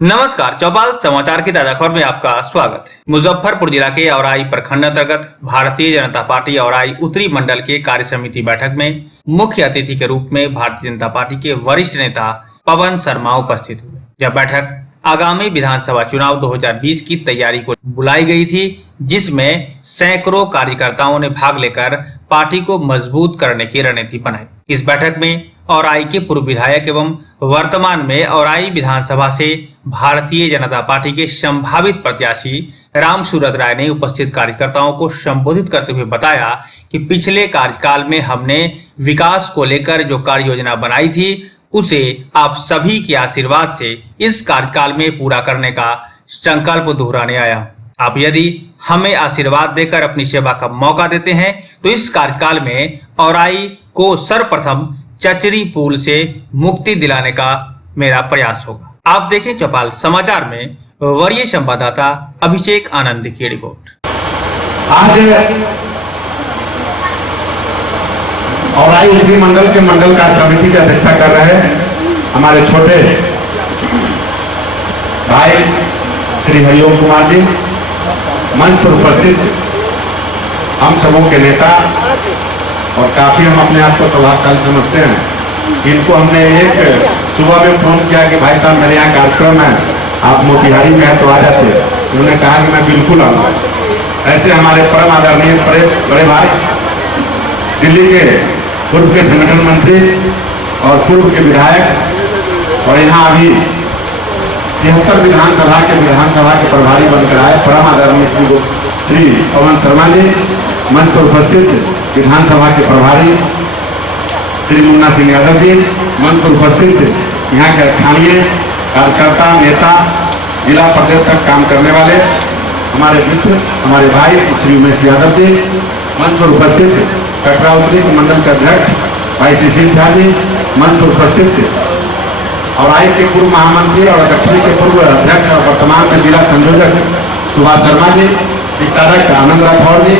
नमस्कार, चौपाल समाचार की ताजा खबर में आपका स्वागत है। मुजफ्फरपुर जिला के औराई प्रखंड अंतर्गत भारतीय जनता पार्टी औराई उत्तरी मंडल के कार्य समिति बैठक में मुख्य अतिथि के रूप में भारतीय जनता पार्टी के वरिष्ठ नेता पवन शर्मा उपस्थित हुए। यह बैठक आगामी विधानसभा चुनाव 2020 की तैयारी को बुलाई गई थी, जिसमें सैकड़ों कार्यकर्ताओं ने भाग लेकर पार्टी को मजबूत करने की रणनीति बनाई। इस बैठक में औराई के पूर्व विधायक एवं वर्तमान में औराई विधानसभा से भारतीय जनता पार्टी के संभावित प्रत्याशी राम सूरत राय ने उपस्थित कार्यकर्ताओं को संबोधित करते हुए बताया कि पिछले कार्यकाल में हमने विकास को लेकर जो कार्य योजना बनाई थी, उसे आप सभी के आशीर्वाद से इस कार्यकाल में पूरा करने का संकल्प दोहराने आया। आप यदि हमें आशीर्वाद देकर अपनी सेवा का मौका देते हैं तो इस कार्यकाल में औराई को सर्वप्रथम चचरी पुल से मुक्ति दिलाने का मेरा प्रयास होगा। आप देखें चौपाल समाचार में वरीय संवाददाता अभिषेक आनंद की रिपोर्ट। आज औराई उत्तरी मंडल के मंडल कार्य समिति की अध्यक्षता कर रहे हमारे छोटे भाई श्री हरिओम कुमार जी, मंच पर उपस्थित हम सबों के नेता, और काफी हम अपने आप को सौभाग्यशाली समझते हैं। इनको हमने एक सुबह में फोन किया कि भाई साहब मेरे यहाँ कार्यक्रम है, आप मोतिहारी में हैं तो आ जाते। उन्होंने कहा कि मैं बिल्कुल आऊँगा। ऐसे हमारे परम आदरणीय बड़े भाई दिल्ली के पूर्व के संगठन मंत्री और पूर्व के विधायक और यहाँ अभी 73 विधानसभा के प्रभारी बनकर आए परम आदरणीय श्री पवन शर्मा जी, मंच पर उपस्थित विधानसभा के प्रभारी श्री मुन्ना सिंह यादव जी, मंच पर उपस्थित यहाँ के स्थानीय कार्यकर्ता नेता, जिला प्रदेश तक काम करने वाले हमारे मित्र, हमारे भाई श्री उमेश यादव जी, मंच पर उपस्थित कटरा उत्तरी मंडल के अध्यक्ष भाई शिशिर झा जी, मंच पर उपस्थित औराई के पूर्व महामंत्री और दक्षिणी के पूर्व अध्यक्ष और वर्तमान में जिला संयोजक सुभाष शर्मा जी, विस्तारक आनंद राठौर जी,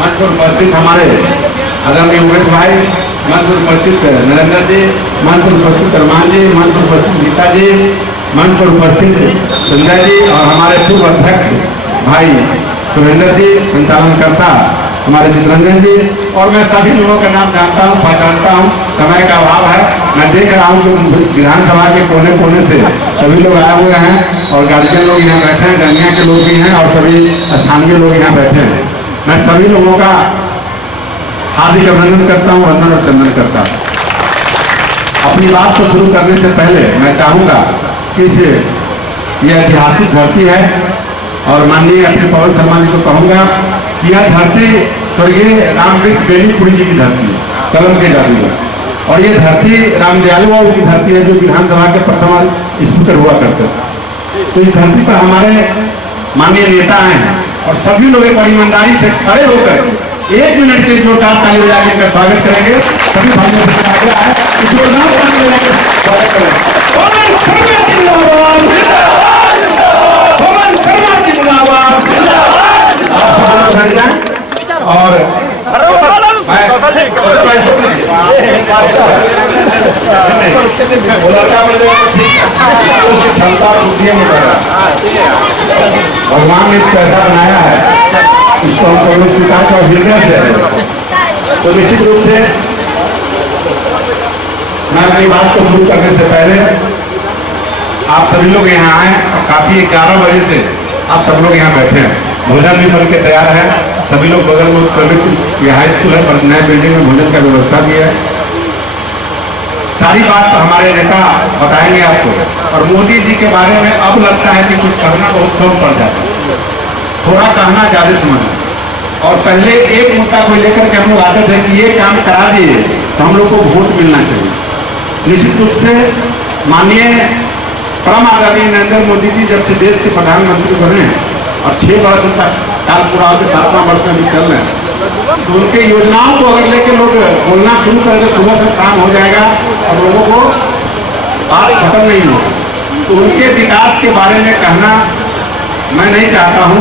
मंच पर उपस्थित हमारे आदरणीय उमेश भाई, मंच पर उपस्थित नरेंद्र जी, मंच पर उपस्थित अरमान जी, मंच पर उपस्थित गीता जी, मंच पर उपस्थित संजय जी और हमारे पूर्व अध्यक्ष भाई सुरेंद्र जी, संचालनकर्ता हमारे चित्रंजन जी, और मैं सभी लोगों का नाम जानता हूँ, पहचानता हूँ। समय का अभाव है, मैं देख रहा हूँ कि विधानसभा के कोने कोने से सभी लोग आए हुए हैं और गार्जियन लोग यहाँ बैठे हैं, गंगा के लोग भी हैं और सभी स्थानीय लोग यहाँ बैठे हैं। मैं सभी लोगों का हार्दिक अभिनंदन करता हूँ, वंदन और चंदन करता हूँ। अपनी बात को शुरू करने से पहले मैं चाहूँगा कि यह ऐतिहासिक धरती है और माननीय अपने पवन शर्मा जी को कहूँगा कि यह धरती स्वर्गीय रामकृष्ण बेनीपुरी जी की धरती है, कलम के जादूगर, और ये धरती रामदयालु बाबू की धरती है जो विधानसभा के प्रथम स्पीकर हुआ करते थे। तो इस धरती पर हमारे माननीय नेता आए हैं और सभी लोग बड़ी ईमानदारी से खड़े होकर 1 मिनट के जोरदार ताली बजा के इनका स्वागत करेंगे। सभी भाइयों से आगे आए जोरदार ताली बजा के स्वागत करेंगे। पवन शर्मा जिंदाबाद, पवन शर्मा जिंदाबाद। और भगवान ने इसको ऐसा बनाया है, इसको हम सब लोग स्वीकार कर हृदय से है। तो निश्चित रूप से मैं अपनी बात को शुरू करने से पहले आप सभी लोग यहाँ आए और काफी 11 बजे से आप सब लोग यहाँ बैठे हैं। भोजन भी बन के तैयार है, सभी लोग बगल में उत्क्रमित ये हाई स्कूल है पर नए बिल्डिंग में भोजन का व्यवस्था भी है। सारी बात तो हमारे नेता बताएंगे आपको। और मोदी जी के बारे में अब लगता है कि कुछ कहना बहुत कम पड़ जाता है, थोड़ा कहना ज्यादा समझना। और पहले एक मुद्दा को लेकर के हम लोग आते थे कि ये काम करा दिए तो हम लोग को वोट मिलना चाहिए। निश्चित रूप से माननीय परम आदरणीय नरेंद्र मोदी जी जब से देश के प्रधानमंत्री बने और 6 वर्ष उनका काल पूरा होकर 7वां वर्ष में भी चल रहे हैं, तो उनके योजनाओं को अगर लेके लोग बोलना शुरू करेंगे सुबह से शाम हो जाएगा और लोगों को बात खत्म नहीं होगा। तो उनके विकास के बारे में कहना मैं नहीं चाहता हूँ।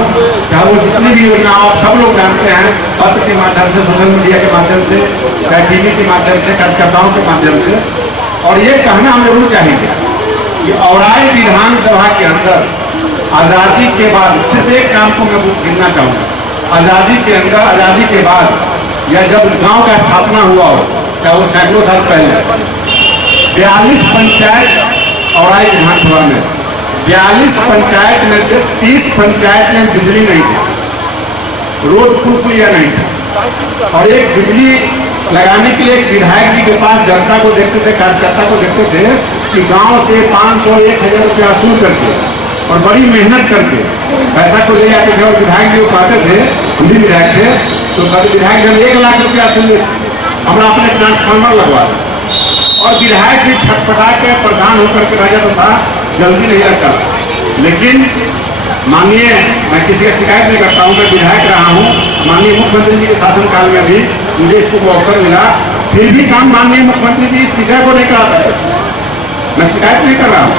चाहे वो जितनी भी योजनाओं आप सब लोग जानते हैं, पत्र के माध्यम से, सोशल मीडिया के माध्यम से, चाहे टीवी के माध्यम से, कार्यकर्ताओं के माध्यम से, और ये कहना हम जरूर चाहेंगे कि औराई विधानसभा के अंदर आजादी के बाद सिर्फ एक काम को मैं गिनना चाहूंगा। आजादी के अंदर, आजादी के बाद या जब गांव का स्थापना हुआ हो, चाहे वो सैकड़ों साल पहले, 42 पंचायत औराई विधानसभा में, 42 पंचायत में से 30 पंचायत में बिजली नहीं थी, रोड पुलिया नहीं था। और एक बिजली लगाने के लिए एक विधायक जी के पास जनता को देखते थे, कार्यकर्ता को देखते थे कि गांव से 500 1000 रुपया वसूल करके और बड़ी मेहनत करके पैसा को ले जाते थे। और विधायक जी को कहते थे, हम भी विधायक थे, तो विधायक जब 1 लाख रुपया सुन हमारा अपने ट्रांसफार्मर लगवा। और विधायक भी छटपटा के परेशान होकर के रह जाता था, जल्दी नहीं लगता। लेकिन माननीय, मैं किसी का शिकायत नहीं करता हूँ, मैं विधायक रहा हूँ, माननीय मुख्यमंत्री जी के शासनकाल में भी मुझे इसको अवसर मिला, फिर भी काम माननीय मुख्यमंत्री जी इस विषय को नहीं करा सके। मैं शिकायत नहीं कर रहा हूँ,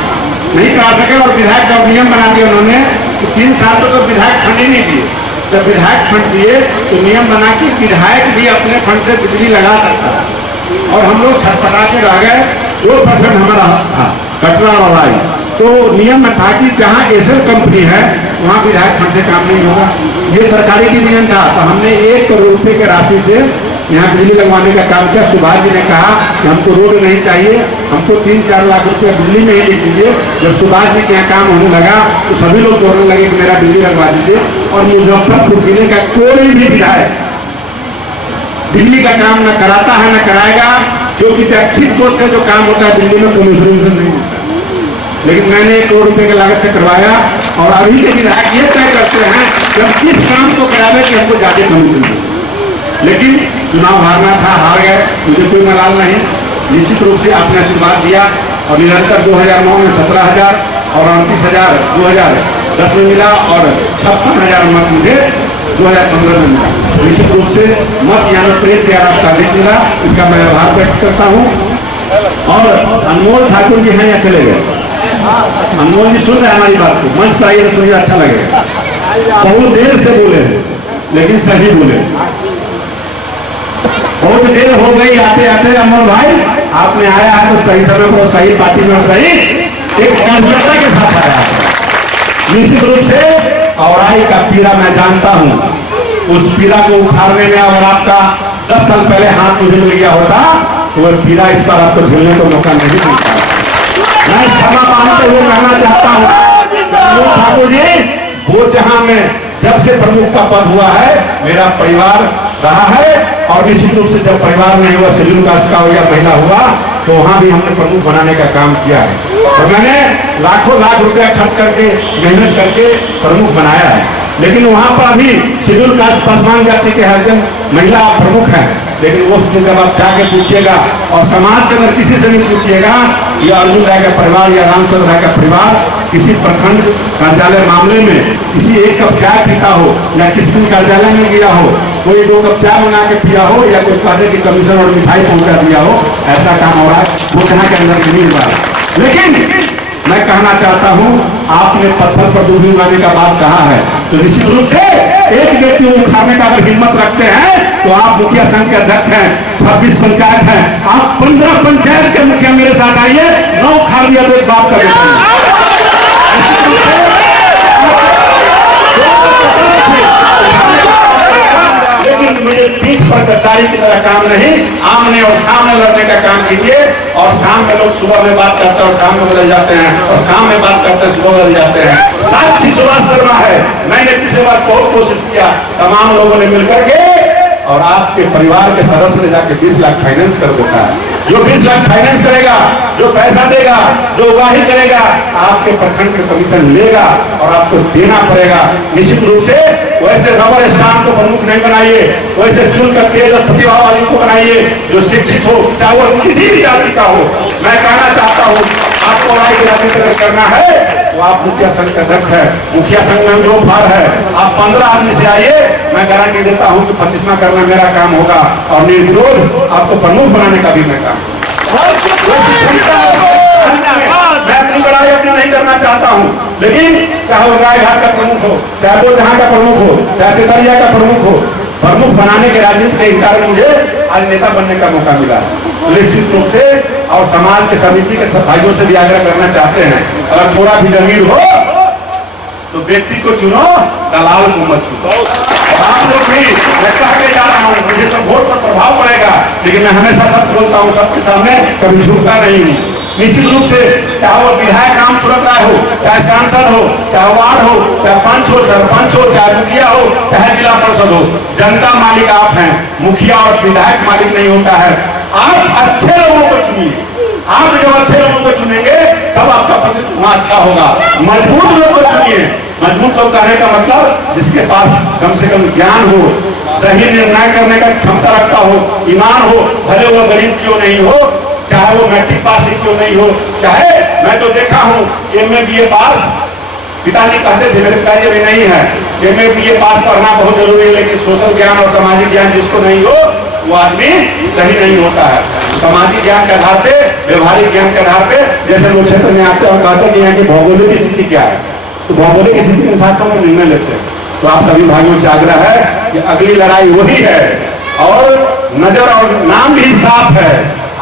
नहीं करा सके। और विधायक का नियम बना दिया उन्होंने कि 3 साल तो विधायक फंड ही नहीं दिए। जब विधायक फंड दिए तो नियम बना कि विधायक भी अपने फंड से बिजली लगा सकता है। और हम लोग छटपटा के रह गए। 2% हमारा था, कटरा और औराई, तो नियम में था कि जहाँ एसएल कंपनी है वहाँ विधायक फंड से काम नहीं होगा। ये सरकारी डिवीजन था, तो हमने 1 करोड़ रुपए के राशि से यहाँ बिजली लगवाने का काम किया। सुभाष जी ने कहा कि हमको रोड नहीं चाहिए, हमको 3-4 लाख रुपया बिजली में ही दे दीजिए। जब सुभाष जी के यहाँ काम होने लगा तो सभी लोग बोलने लगे कि मेरा बिजली लगवा दीजिए। और मुजफ्फरपुर जिले का कोई भी विधायक बिजली का काम न कराता है न कराएगा, क्योंकि टैक्सिक कोष से जो काम होता है दिल्ली में कमीशन नहीं होता। लेकिन मैंने 1 करोड़ रुपए की लागत से करवाया। और अभी के विधायक ये तय करते हैं कि हम किस काम को करावे कि हमको ज्यादा कमीशन मिले। लेकिन चुनाव हारना था, हार गए, मुझे कोई मलाल नहीं। निश्चित रूप से आपने आशीर्वाद दिया और निरंतर 2009 में 17,000 और 38,000 2010 में मिला और 56,000 मत मुझे 2015 में मिला। निश्चित रूप से मत यानी प्रेम प्यार आपका अधिक मिला, इसका मैं आभार व्यक्त करता हूँ। और अनमोल ठाकुर जी हैं या चले गए? अनमोल जी सुन रहे हमारी बात को, मंच पर आइए तो सुनिए, अच्छा लगेगा। बहुत देर से बोले लेकिन सही बोले। बहुत देर हो गई आते आते। अमोल भाई आपने आया है तो सही समय पर, सही पार्टी में, सही एक कार्यकर्ता के साथ आया है। निश्चित रूप से औराई का पीड़ा मैं जानता हूँ। उस पीड़ा को उखाड़ने में अगर आपका 10 साल पहले हाथ मुझे मिल गया होता तो वह पीड़ा इस बार आपको झेलने को मौका नहीं मिलता। मैं क्षमा मांगते हुए कहना चाहता हूँ ठाकुर जी, वो जहां में जब से प्रमुख का पद हुआ है मेरा परिवार रहा है। और निश्चित रूप से जब परिवार नहीं हुआ, शेड्यूल कास्ट का हो या महिला हुआ, तो वहां भी हमने प्रमुख बनाने का काम किया है। और मैंने लाखों लाख रुपया खर्च करके, मेहनत करके प्रमुख बनाया है। लेकिन वहां पर अभी शेड्यूल कास्ट पासवान जाति के हरिजन महिला प्रमुख हैं। लेकिन वो से जब आप जाके पूछिएगा और समाज के अंदर किसी से भी पूछिएगा, या अर्जुन राय का परिवार या रामचंद्र राय का परिवार किसी प्रखंड कार्यालय मामले में किसी एक कप चाय पीता हो या किसी दिन कार्यालय में गया हो, कोई 2 कप चाय मंगा के पिया हो या कोई कागज की कमीशन और मिठाई पहुंचा दिया हो, ऐसा काम हो रहा है वो जहाँ के अंदर नहीं हुआ। लेकिन मैं कहना चाहता हूं, आपने पत्थर पर दूधी उगाने का बात कहा है, तो निश्चित रूप से एक व्यक्ति उखाड़ने का अगर हिम्मत रखते हैं तो आप मुखिया संघ के अध्यक्ष हैं, 26 पंचायत हैं, आप 15 पंचायत के मुखिया मेरे साथ आइए, 9 उखाड़ दिया तो एक बात कर लेते हैं। लेकिन मुझे पीठ पर गद्दारी की तरह काम नहीं, आमने और सामने लड़ने का काम कीजिए। और शाम में लोग सुबह में बात करते हैं और शाम में बदल जाते हैं, और शाम में बात करते हैं सुबह बदल जाते हैं। साक्षी सुभाष शर्मा है, मैंने पिछले बार बहुत कोशिश किया, तमाम लोगों ने मिलकर के, और आपके परिवार के सदस्य ने जाके 20 लाख फाइनेंस कर देता है। जो 20 लाख फाइनेंस करेगा, जो पैसा देगा, जो उगाही करेगा, आपके प्रखंड के कमीशन लेगा और आपको देना पड़ेगा। निश्चित रूप से वैसे रबर स्टाम्प को प्रमुख नहीं बनाइए, वैसे चुन कर तेज और प्रतिभा वाली को बनाइए जो शिक्षित हो, चाहे वो किसी भी जाति का हो। मैं कहना चाहता हूँ आपको राय की राजनीति अगर करना है तो आप मुखिया संघ के अध्यक्ष है, मुखिया संघ में जो भार है, आप 15 आदमी से आइए, मैं गारंटी देता हूँ कि 25वां करना मेरा काम होगा और निर्विरोध आपको प्रमुख बनाने का भी मैं काम। मैं अपनी बड़ाई अपनी नहीं करना चाहता हूँ, लेकिन चाहे वो रायघाट का प्रमुख हो, चाहे वो जहाँ का प्रमुख हो, चाहे तेतरिया का प्रमुख हो, प्रमुख बनाने के राजनीति के कारण मुझे आज नेता बनने का मौका मिला। निश्चित रूप से और समाज के समिति के भाइयों से भी आग्रह करना चाहते हैं, अगर थोड़ा भी जमीन हो तो व्यक्ति को चुनो, दलाल को मत चुनो। और आप लोग भी, मैं कह के जा रहा हूँ, मुझे सब वोट पर प्रभाव पड़ेगा, लेकिन मैं हमेशा सच बोलता हूँ, सच के सामने कभी झूठता नहीं हूँ। निश्चित रूप से चाहे वो विधायक राम सूरत राय हो, चाहे सांसद हो, चाहे वार्ड हो, चाहे पंच हो, सरपंच हो, चाहे मुखिया हो, चाहे जिला परिषद हो, जनता मालिक आप हैं, मुखिया और विधायक मालिक नहीं होता है। आप अच्छे लोगों को चुनिए, आप जब अच्छे लोगों को चुनेंगे तब आपका प्रतिनिधित्व अच्छा होगा। मजबूत लोग को चुनिए। मजबूत लोग कहने का मतलब जिसके पास कम से कम ज्ञान हो, सही निर्णय करने का क्षमता रखता हो, ईमान हो, भले वो गरीब क्यों नहीं हो, चाहे वो मैट्रिक पास ही क्यों नहीं हो, चाहे मैं तो देखा हूँ MA BA पास, पिताजी कहते थे, मेरे पिताजी अभी नहीं है, MA BA पास पढ़ना बहुत जरूरी है, लेकिन सोशल ज्ञान और सामाजिक ज्ञान जिसको नहीं हो वो आदमी सही नहीं होता है। सामाजिक ज्ञान के आधार पे, व्यवहारिक ज्ञान के आधार पे, जैसे लोग क्षेत्र में आते हैं और कहते हैं कि यहाँ की भौगोलिक स्थिति क्या है, तो भौगोलिक स्थिति के अनुसार से हम निर्णय लेते हैं। तो आप सभी भाइयों से आग्रह है कि अगली लड़ाई वही है और नजर और नाम भी साफ है,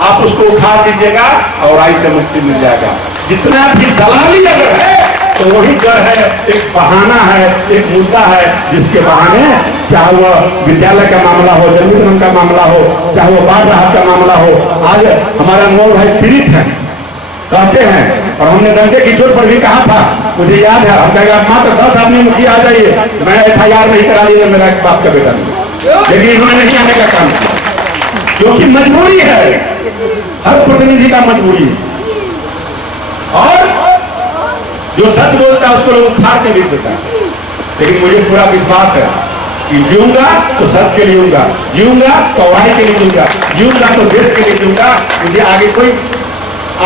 आप उसको उखाड़ दीजिएगा और आई से मुक्ति मिल जाएगा। जितना भी दलाली अगर है तो वही जड़ है, एक बहाना है, एक मुद्दा है, जिसके बहाने चाहे वह विद्यालय का मामला हो, जन्मदिन का मामला हो, चाहे वो बाढ़ राहत का मामला हो। आज हमारा अनमोल भाई पीड़ित हैं, कहते हैं, और हमने डंडे की चोट पर भी कहा था, मुझे याद है, हम कहेगा मात्र 10 आदमी मुखिया आ जाइए, मैं FIR नहीं करा दिया मेरा बाप का बेटा नहीं, लेकिन इन्होंने नहीं आने का काम किया, क्योंकि मजबूरी है, हर प्रतिनिधि का मजबूरी है। और जो सच बोलता है उसको लोग उखाड़ के भी देता है। लेकिन मुझे पूरा विश्वास है कि जीऊंगा तो सच के लिए जीऊंगा, जीऊंगा तो औराई के लिए जीऊंगा, जीऊंगा तो देश के लिए जीऊंगा। मुझे आगे कोई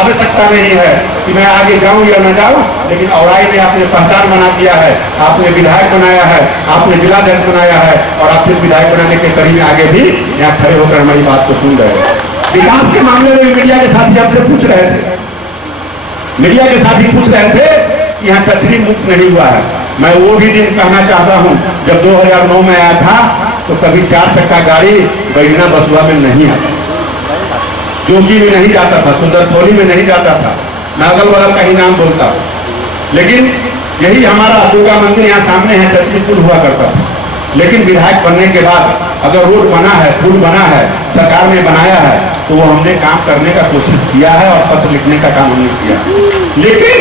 आवश्यकता नहीं है कि मैं आगे जाऊं या न जाऊं, लेकिन औराई ने अपने पहचान बना दिया है, आपने विधायक बनाया है, आपने जिलाध्यक्ष बनाया है, और आप फिर विधायक बनाने के कड़ी में आगे भी यहाँ खड़े होकर हमारी बात को सुन रहे हैं। विकास के मामले में मीडिया के साथी आपसे पूछ रहे थे, मीडिया के साथी पूछ रहे थे कि यहाँ छछरी मुक्त नहीं हुआ है। मैं वो भी दिन कहना चाहता हूँ जब 2009 में आया था तो कभी 4 चक्का गाड़ी बैठना बसुआ में नहीं आता, जोगी में नहीं जाता था, सुंदरखोली में नहीं जाता था, मैं अगल बगल का ही नाम बोलता हूँ। लेकिन यही हमारा दुर्गा मंदिर यहाँ सामने है, छछरी पुल हुआ करता था। लेकिन विधायक बनने के बाद अगर रोड बना है, पुल बना है, सरकार ने बनाया है, तो वो हमने काम करने का कोशिश किया है और पत्र लिखने का काम हमने किया। लेकिन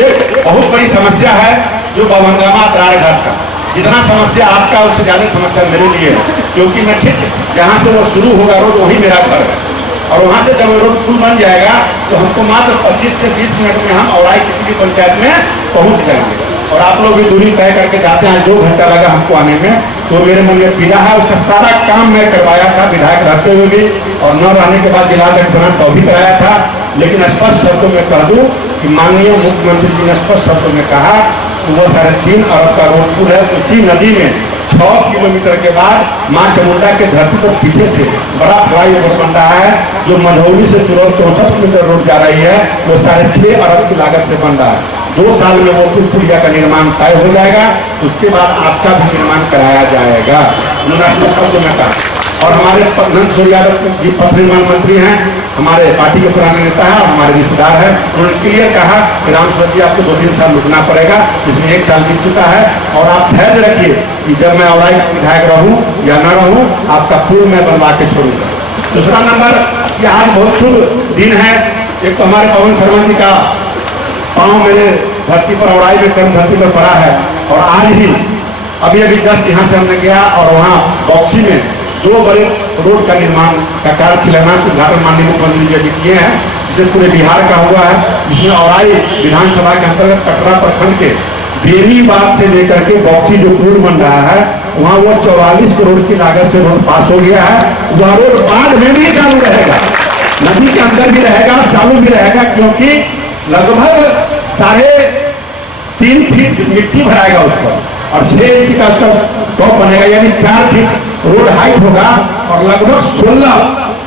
एक बहुत बड़ी समस्या है जो बवंगामा अतरार घाट का, जितना समस्या आपका उससे ज्यादा समस्या मेरे लिए है, क्योंकि मैं ठीक जहाँ से वो शुरू होगा रोड वही मेरा घर है, और वहाँ से जब रोड पुल बन जाएगा तो हमको मात्र 25 से 20 मिनट में हम औराई किसी भी पंचायत में पहुँच जाएंगे। और आप लोग भी दूरी तय करके जाते हैं, आज 2 घंटा लगा हमको आने में, तो मेरे मन में पीड़ा है। उसका सारा काम मैं करवाया था विधायक रहते हुए भी, और न रहने के बाद जिलाध्यक्ष बना तो भी कराया था। लेकिन स्पष्ट शब्दों में कह दूं कि माननीय मुख्यमंत्री जी ने स्पष्ट शब्दों में कहा कि वो 3.5 अरब का रोड पुल है, उसी नदी में 6 किलोमीटर के बाद माँ चामुंडा के धरती पर पीछे से बड़ा फ्लाईओवर बन रहा है, जो मझौली से 64 किलोमीटर रोड जा रही है, वो 6.5 अरब की लागत से बन रहा है। 2 साल में वो पुल पुलिया का निर्माण तय हो जाएगा, उसके बाद आपका भी निर्माण कराया जाएगा, उन्होंने स्पष्ट शब्दों में कहा। और हमारे नंदकिशोर यादव जी पथ निर्माण मंत्री हैं, हमारे पार्टी के पुराने नेता हैं और हमारे रिश्तेदार हैं, उन्होंने क्लियर कहा कि राम सूरत जी आपको 2-3 साल रुकना पड़ेगा, जिसमें 1 साल बीत चुका है, और आप धैर्य रखिए कि जब मैं औराई विधायक रहूं या न रहूं, आपका पुल मैं बनवा के छोड़ूंगा। दूसरा नंबर, कि आज बहुत शुभ दिन है। एक तो हमारे पवन शर्मा जी का पाँव मेरे धरती पर, औराई में कर्म धरती पर पड़ा है, और आज ही अभी जस्ट यहाँ से हमने गया और वहाँ बॉक्सी में 2 बड़े रोड का निर्माण का कार्य शिलान्यास उद्घाटन माननीय मुख्यमंत्री जी अभी किए हैं, जिसे पूरे बिहार का हुआ है, जिसमें औराई विधानसभा के अंतर्गत कटरा प्रखंड के बेनीबाद से लेकर के बॉक्सी जो पुल बन रहा है, वहाँ वो 44 करोड़ की लागत से रोड पास हो गया है। वह रोड बाद में भी चालू रहेगा, नदी के अंदर भी रहेगा, चालू भी रहेगा, क्योंकि लगभग 3.5 फीट मिट्टी भराएगा उस पर, और 6 इंच का उसका टॉप बनेगा, यानी 4 फीट रोड हाइट होगा, और लगभग 16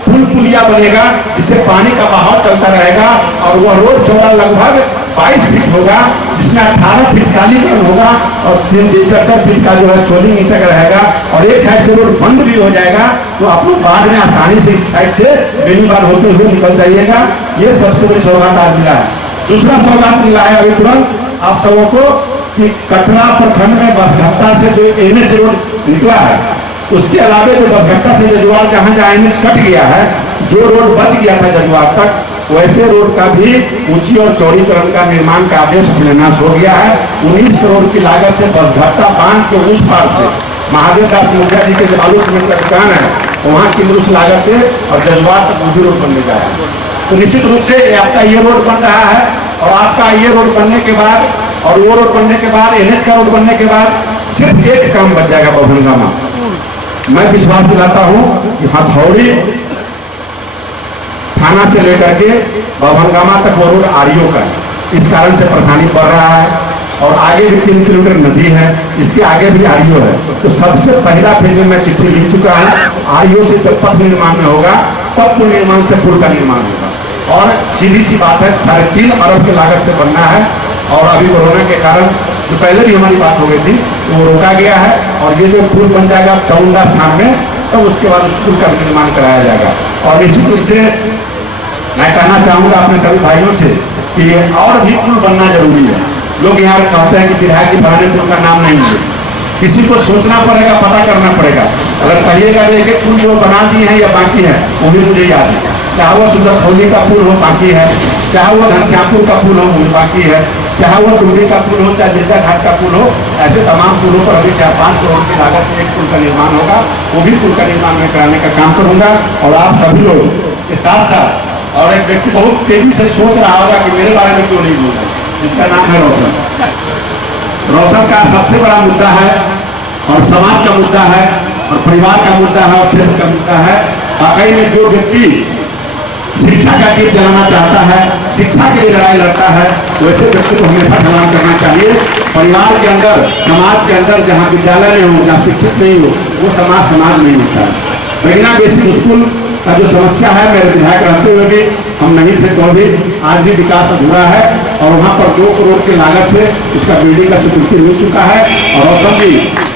पुल पुलिया बनेगा, जिससे पानी का बहाव चलता रहेगा, और वह रोड चौड़ा लगभग 22 फीट होगा, जिसमें 18 फीट कालीकरण होगा और 3 फीट का जो है सोलिंग ईंटा का रहेगा और एक साइड से रोड बंद भी हो जाएगा, तो आप लोग बाद में आसानी से इस साइड से बेनीबाद होते हुए निकल जाइएगा। ये सबसे बड़ी सौगात आज मिला है। दूसरा सौगात मिला है अभी तुरंत आप सबों को कि कटरा प्रखंड में बसघट्टा से जो NH रोड निकला है, उसके अलावे जो बसघट्टा से जजुआर जहाँ जहाँ NH कट गया है, जो रोड बच गया था जजुआर तक, वैसे रोड का भी ऊंची और चौड़ीकरण का निर्माण का आदेश शिलान्यास हो गया है। 19 करोड़ की लागत से बसघट्टा बांध के उस पार से महादेव दास मुखिया जी के जो बालू सीमेंट का दुकान है, वहाँ की उस लागत से और जजुआर तक मोदी रोड बनने जा रहा है। तो निश्चित रूप से आपका ये रोड बन रहा है और आपका ये रोड बनने के बाद और वो रोड बनने के बाद NH का रोड बनने के बाद सिर्फ एक काम बच जाएगा बभनगामा। मैं विश्वास दिलाता हूँ कि हथौड़ी थाना से लेकर के बभनगामा तक वो रोड REO का है, इस कारण से परेशानी बढ़ रहा है। और आगे भी 3 किलोमीटर नदी है, इसके आगे भी REO है। तो सबसे पहला फेज में मैं चिट्ठी लिख चुका हूँ, REO से जब पथ निर्माण में होगा तब पुल निर्माण से पुल का निर्माण होगा। और सीधी सी बात है, 3.5 अरब की लागत से बनना है और अभी कोरोना के कारण जो पहले भी हमारी बात हो गई थी तो वो रोका गया है। और ये जो पुल बन जाएगा चामुंडा स्थान में, तो उसके बाद उस पुल का निर्माण कराया जाएगा। और निश्चित रूप से मैं कहना चाहूँगा अपने सभी भाइयों से कि और भी पुल बनना जरूरी है। लोग यहाँ कहते हैं कि विधायक की फलाने पुल का नाम नहीं है, किसी को सोचना पड़ेगा, पता करना पड़ेगा। अगर कहिएगा कि पुल जो बना दिए हैं या बाकी है, वो भी मुझे याद है। चाहे वो सुंदरखौली का पुल हो बाकी है, चाहे वो घनश्यामपुर का पुल हो वो बाकी है, चाहे वो डुमरी का पुल हो, चाहे बिरजा घाट का पुल हो, ऐसे तमाम पुलों पर अभी 4-5 करोड़ की लागत से एक पुल का निर्माण होगा। वो भी पुल का निर्माण मैं कराने का काम करूंगा। और आप सभी लोग के साथ साथ और एक व्यक्ति बहुत तेजी से सोच रहा होगा कि मेरे बारे में क्यों नहीं बोल रहा, जिसका नाम है रोशन। रोशन का सबसे बड़ा मुद्दा है और समाज का मुद्दा है और परिवार का मुद्दा है और क्षेत्र का मुद्दा है। वाकई में जो व्यक्ति शिक्षा का दीप जलाना चाहता है, शिक्षा के लिए लड़ाई लड़ता है, वैसे व्यक्ति को हमेशा सलाम करना चाहिए। परिवार के अंदर, समाज के अंदर जहाँ विद्यालय नहीं हो, जहाँ शिक्षित नहीं हो, वो समाज नहीं होता है। बिना बेसिक स्कूल का जो समस्या है, मेरे विधायक रहते हुए भी हम नहीं थे तो भी आज भी विकास अधूरा है और वहाँ पर 2 करोड़ की लागत से उसका बिल्डिंग का स्वीकृति मिल चुका है। और रोशन जी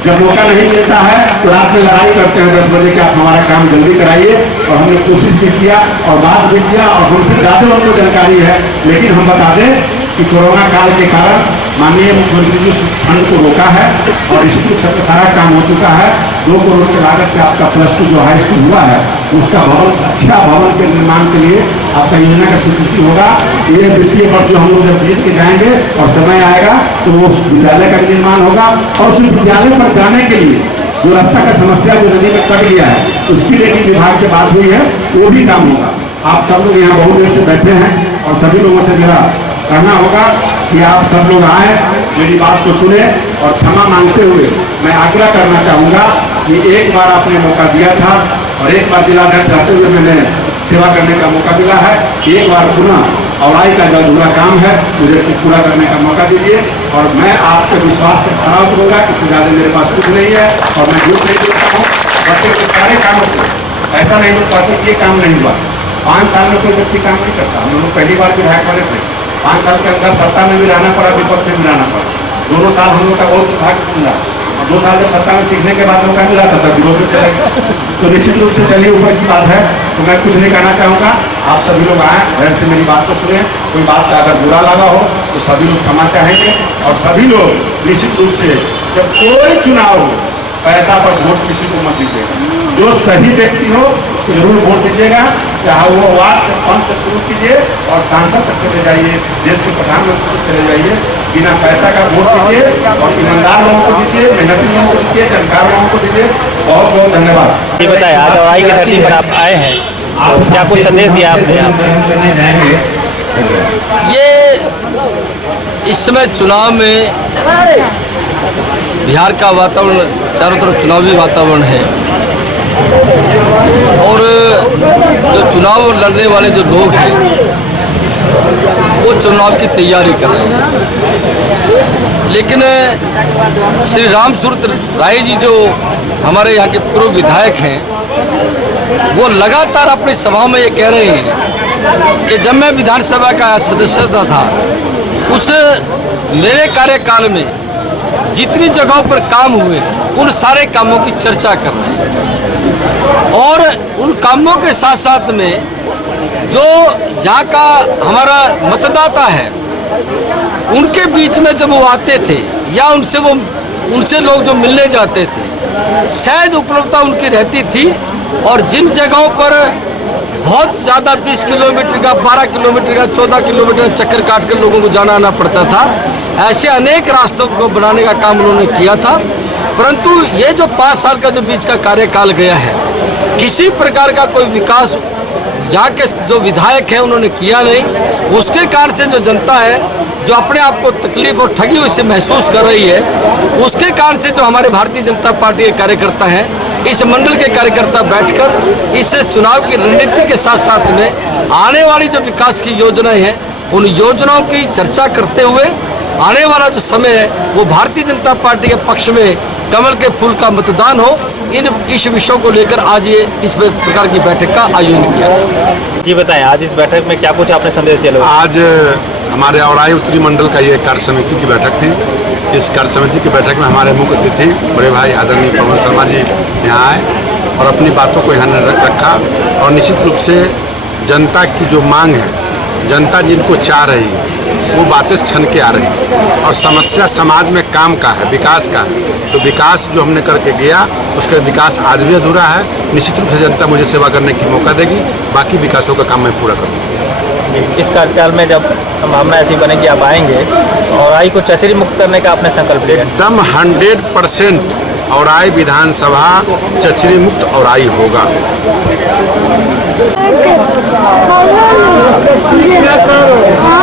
जब मौका नहीं मिलता है तो रात में लड़ाई करते हैं 10 बजे कि आप हमारा काम जल्दी कराइए। और हमने कोशिश भी किया और बात भी किया और हमसे ज़्यादा उनको जानकारी है। लेकिन हम बता दें कि कोरोना काल के कारण माननीय मुख्यमंत्री जी फंड को रोका है और स्कूल छत सारा काम हो चुका है। 2 करोड़ की लागत से आपका +2 जो हाई स्कूल हुआ है, उसका भवन, अच्छा भवन के निर्माण के लिए आपका योजना का स्वीकृति होगा। ये वित्तीय वर्ष जो हम लोग जब जीत के जाएंगे और समय आएगा तो वो विद्यालय का निर्माण होगा। और उस विद्यालय पर जाने के लिए जो रास्ता का समस्या जो नदी में कट गया है, उसके लिए भी विभाग से बात हुई है, वो भी काम होगा। आप सब लोग यहाँ बहुत देर से बैठे हैं और सभी लोगों से मेरा कहना होगा कि आप सब लोग आए, मेरी बात को सुने और क्षमा मांगते हुए मैं आग्रह करना चाहूँगा कि एक बार आपने मौका दिया था और एक बार जिलाध्यक्ष रहते हुए मैंने सेवा करने का मौका मिला है। एक बार पुनः औलाई का जो अधूरा काम है मुझे पूरा करने का मौका दीजिए और मैं आपके विश्वास पर खरा उतरूंगा। इससे ज़्यादा मेरे पास कुछ नहीं है और मैं झूठ नहीं बोलता हूँ। बच्चे के सारे कामों को ऐसा नहीं बोल पाते कि ये काम नहीं हुआ। 5 साल में कोई व्यक्ति काम नहीं करता। हम लोग पहली बार विधायक बने थे, 5 साल के अंदर सत्ता में भी रहना पड़ा, विपक्ष में भी रहना पड़ा। दोनों साल हम लोग का बहुत भाग्य मिला और 2 साल जब सत्ता में सीखने के बाद मौका मिला था तब विरोध में चले गए। तो निश्चित रूप से चलिए ऊपर की बात है तो मैं कुछ नहीं कहना चाहूँगा। आप सभी लोग आए, धैर्य से मेरी बात को सुने। कोई बात का अगर बुरा लगा हो तो सभी लोग क्षमा चाहेंगे और सभी लोग निश्चित रूप से जब कोई चुनाव हो पैसा पर वोट किसी को मत दीजिएगा। जो सही व्यक्ति हो उसको जरूर वोट दीजिएगा, चाहे वो वार्ड से 5 से शुरू कीजिए और सांसद तक चले जाइए, देश के प्रधानमंत्री तक चले जाइए। बिना पैसा का वोट दीजिए और ईमानदार लोगों को दीजिए, मेहनती लोगों को दीजिए, जानकार लोगों को दीजिए। बहुत बहुत धन्यवाद। ये बताइए, आज औलाई की धरती पर आप आए हैं, तो क्या कुछ संदेश दिया आपने? ये इस समय चुनाव में बिहार का वातावरण चारों तरफ चुनावी वातावरण है और जो चुनाव लड़ने वाले जो लोग हैं वो चुनाव की तैयारी कर रहे हैं। लेकिन श्री राम सूरत राय जी जो हमारे यहाँ के पूर्व विधायक हैं, वो लगातार अपनी सभा में ये कह रहे हैं कि जब मैं विधानसभा का सदस्यता था उस मेरे कार्यकाल में जितनी जगहों पर काम हुए उन सारे कामों की चर्चा कर रहे हैं और उन कामों के साथ साथ में जो यहाँ का हमारा मतदाता है उनके बीच में जब वो आते थे या उनसे लोग जो मिलने जाते थे शायद उपलब्धता उनकी रहती थी और जिन जगहों पर बहुत ज़्यादा 20 किलोमीटर का 12 किलोमीटर का 14 किलोमीटर चक्कर काट कर लोगों को जाना आना पड़ता था, ऐसे अनेक रास्तों को बनाने का काम उन्होंने किया था। परंतु ये जो 5 साल का जो बीच का कार्यकाल गया है, किसी प्रकार का कोई विकास यहाँ के जो विधायक हैं उन्होंने किया नहीं। उसके कारण से जो जनता है जो अपने आप को तकलीफ और ठगी हुई से महसूस कर रही है, उसके कारण से जो हमारे भारतीय जनता पार्टी के कार्यकर्ता हैं, इस मंडल के कार्यकर्ता बैठकर इस चुनाव की रणनीति के साथ साथ में आने वाली जो विकास की योजनाएं हैं उन योजनाओं की चर्चा करते हुए आने वाला जो समय है वो भारतीय जनता पार्टी के पक्ष में कमल के फूल का मतदान हो, इस विषयों को लेकर आज ये इस प्रकार की बैठक का आयोजन किया। जी बताएं, आज इस बैठक में क्या कुछ आपने संदेश दिया? आज हमारे औराई उत्तरी मंडल का ये कार्य समिति की बैठक थी। इस कार्य समिति की बैठक में हमारे मुख्य अतिथि बड़े भाई आदरणीय पवन शर्मा जी यहाँ आए और अपनी बातों को यहाँ रखा और निश्चित रूप से जनता की जो मांग है, जनता जिनको चाह रही है वो बातें छन के आ रही है और समस्या समाज में काम का है, विकास का है। तो विकास जो हमने करके गया उसका विकास आज भी अधूरा है। निश्चित रूप से जनता मुझे सेवा करने की मौका देगी, बाकी विकासों का काम मैं पूरा करूँगा। इस कार्यकाल में जब संभावना ऐसी बने कि आप आएंगे और आई को चचरी मुक्त करने का आपने संकल्प लिया? एकदम 100% औराई विधानसभा चचरी मुक्त औराई होगा। हाँ